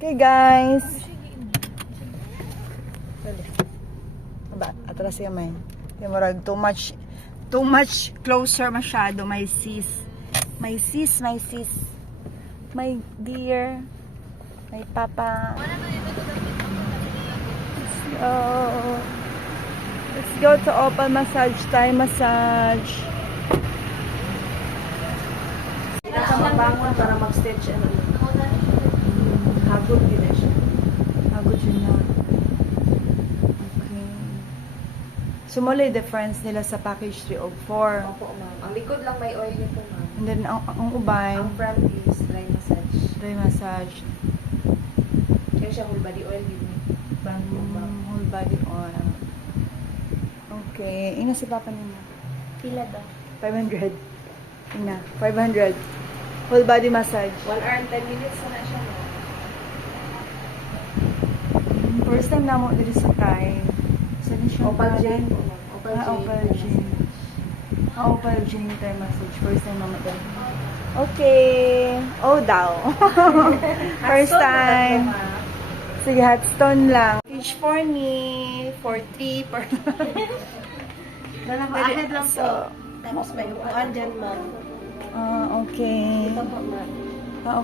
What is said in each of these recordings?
Okay guys. Aba, atras siya may. Murag too much closer masyado. My sis. My dear. My papa. Let's go to Opal Massage. Thai massage. Hindi ka mabangon para mag-stretch ano. Hagod din na siya. Hagod yun na. Okay. So, mula yung difference nila sa package 3 o 4. Opo, ma'am. Ang likod lang may oil nito, ma'am. And then, ang ubay, Ang front is dry massage. dry massage. Kaya siya whole body oil din. Front mo, ma'am. Whole body oil. Okay. Ina si Papa nila. Pila daw? 500. Ina, 500. Whole body massage. 1 hour and 10 minutes na siya, ma'am. First time na mo dito sa Thai. Saan siya? Opal Jane. Opal Jane. Opal Jane. Opal Jane Thai massage. First time na mo dito. Okay. Oh, daw. First time. Sige, hot stone lang. Page for me. For 3. For... Ahead lang po. So, Tapos may upuan dyan, ma'am. okay. Ito po, ma'am.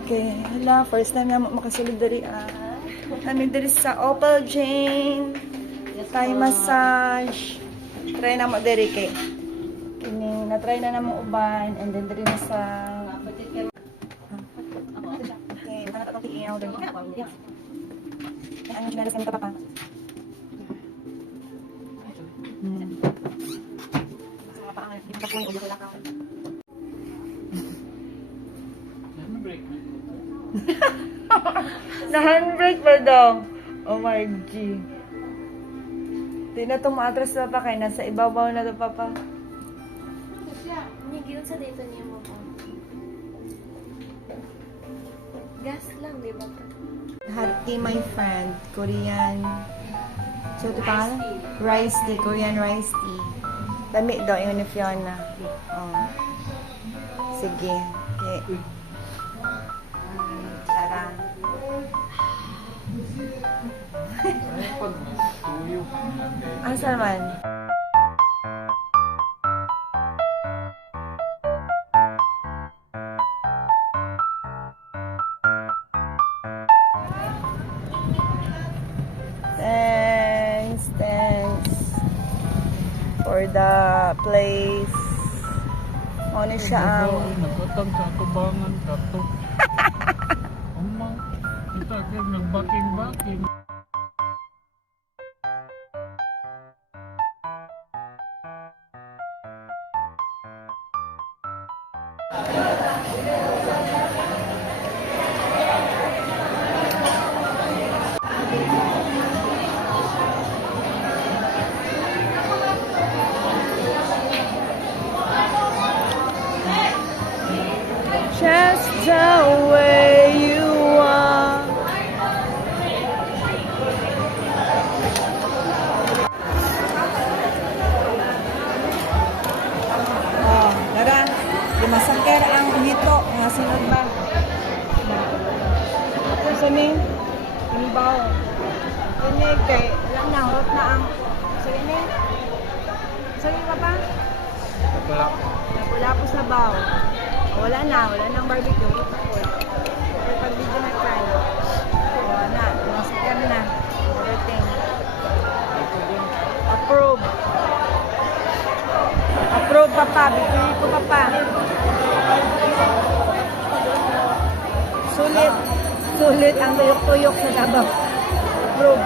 Okay. Hala, first time na makasulod dari. Namin dari sa Opal Jane. Thai massage. Try na mo dari kay. Kini, na-try na mo uban. And then dari na sa... Okay, nakatong tiiyaw din. Ano siya na sa nito, Papa? Na-handbrake pa daw. Oh my G. Di na itong maatras na pa kay nasa ibabaw na ito, Papa. Nigil sa dito niya mo po. Gas lang, di ba? Hot tea, my friend. Korean. So, ito pa? Rice tea. Korean rice tea. Dami daw yun ni Fiona. Oh. Sige. Okay. Tara. Asa naman? Thanks for the place. Ano siya ang nagkatag sa tubangan ka to. Umang, kita kayo nagbaking-baking. just the way you are. Oh, dara, dimasakir ang hito nga sunod ba? Sa ni imbaw. Ini kay lang na hot na ang sa ini. Sa ini pa? Wala. Wala po sa baw. Wala nang barbecue. Pag-video na friend. Wala na, masakyan na. Everything. Approve. Approve, Papa. Bigyan ko, Papa. Sulit. Sulit ang tuyok-tuyok sa Davao. Approve.